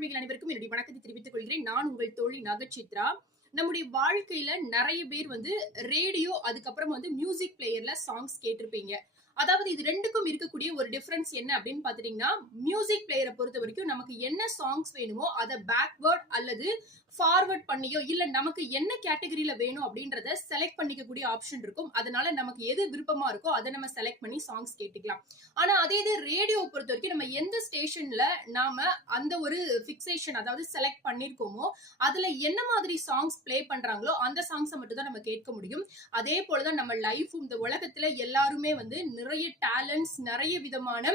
குழந்தைகள் அனைவருக்கும் என்னுடைய வணக்கத்தை தெரிவித்துக் கொள்கிறேன். நான் உங்கள் தோழி நகச்சித்ரா. நம்முடைய வாழ்க்கையில நெறைய பேர் ரேடியோ, அதுக்கப்புறம் மியூசிக் பிளேயர்ல சாங்ஸ் கேட்டிருப்பீங்க. அதாவது இது 2க்கும் இருக்கக்கூடிய ஒரு டிஃபரன்ஸ் என்ன அப்படின்னு பார்த்துட்டீங்கன்னா, மியூசிக் பிளேயர பொறுத்தவரைக்கும் நமக்கு என்ன சாங்ஸ் வேணுமோ, அத பேக்வேர்ட் அல்லது ஃபார்வர்ட் பண்ணியோ, இல்ல நமக்கு என்ன கேட்டகரியில வேணும் அப்படின்றத செலக்ட் பண்ணிக்கக்கூடிய ஆப்ஷன் இருக்கும். அதனால நமக்கு எது விருப்பமா இருக்கோ, அத நம்ம செலக்ட் பண்ணி சாங்ஸ் கேட்டுக்கலாம். ஆனா அதே இது ரேடியோ பொறுத்தவரைக்கும் நம்ம எந்த ஸ்டேஷன்ல நாம அந்த ஒரு ஃபிக்சேஷன் அதாவது செலக்ட் பண்ணிருக்கோமோ, அதுல என்ன மாதிரி சாங்ஸ் ப்ளே பண்றாங்களோ, அந்த சாங்ஸ மட்டும் தான் நம்ம கேட்க முடியும். அதே போல தான் நம்ம லைஃப்பும் இந்த உலகத்துல எல்லாருமே நிறைய டேலண்ட்ஸ், நிறைய விதமான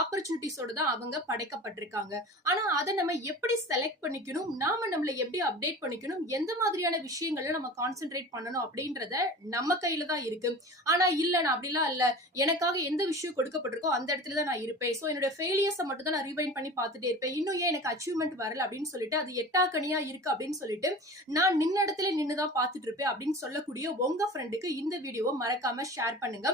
ஆப்பர்ச்சுனிட்டிஸோட தான் அவங்க படைக்கப்பட்டிருக்காங்க. ஆனா அத நம்ம எப்படி செலக்ட் பண்ணிக்கணும், நாம நம்மள எப்படி அப்டேட் பண்ணிக்கணும், எந்த மாதிரியான விஷயங்கள்ல நம்ம கான்சென்ட்ரேட் பண்ணணும் அப்படின்றத நம்ம கையில தான் இருக்கு. ஆனா இல்ல நான் அப்படிலாம் இல்ல, எனக்காக எந்த விஷயம் கொடுக்கப்பட்டிருக்கோ அந்த இடத்துல தான் நான் இருப்பேன். சோ என்னோட ஃபெயிலியர்ஸ மட்டும் தான் நான் ரீவைண்ட் பண்ணி பார்த்துட்டே இருப்பேன். இன்னும் ஏன் எனக்கு அச்சீவ்மெண்ட் வரல அப்படின்னு சொல்லிட்டு அது எட்டாக்கனியா இருக்கு அப்படின்னு சொல்லிட்டு நான் நின்ன இடத்துல நின்னுதான் பார்த்துட்டு இருப்பேன் அப்படின்னு சொல்லக்கூடிய உங்க ஃப்ரெண்டுக்கு இந்த வீடியோவை மறக்காம ஷேர் பண்ணுங்க.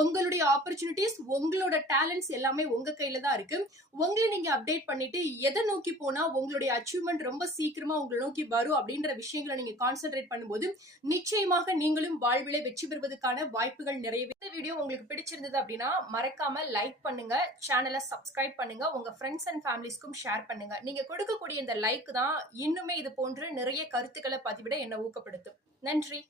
உங்களுடைய ஆப்பர்ச்சுனிட்டிஸ், உங்களோட டேலண்ட்ஸ் எல்லாமே உங்க கையில தான் இருக்கு. உங்களை நீங்க அப்டேட் பண்ணிட்டு எதை நோக்கி போனா உங்களுடைய அச்சீவ்மெண்ட் ரொம்ப சீக்கிரமா உங்களை நோக்கி வரும் அப்படின்ற விஷயங்களை நீங்க கான்சென்ட்ரேட் பண்ணும்போது நிச்சயமாக நீங்களும் வாழ்விலே வெற்றி பெறுவதற்கான வாய்ப்புகள் நிறையவே. இந்த வீடியோ உங்களுக்கு பிடிச்சிருந்தது அப்படின்னா மறக்காம லைக் பண்ணுங்க, சேனலை சப்ஸ்கிரைப் பண்ணுங்க, உங்க ஃப்ரெண்ட்ஸ் அண்ட் ஃபேமிலிஸ்க்கும் ஷேர் பண்ணுங்க. நீங்க கொடுக்கக்கூடிய இந்த லைக் தான் இன்னுமே இது போன்று நிறைய கருத்துக்களை பதிவிட என்ன ஊக்கப்படுத்தும். நன்றி.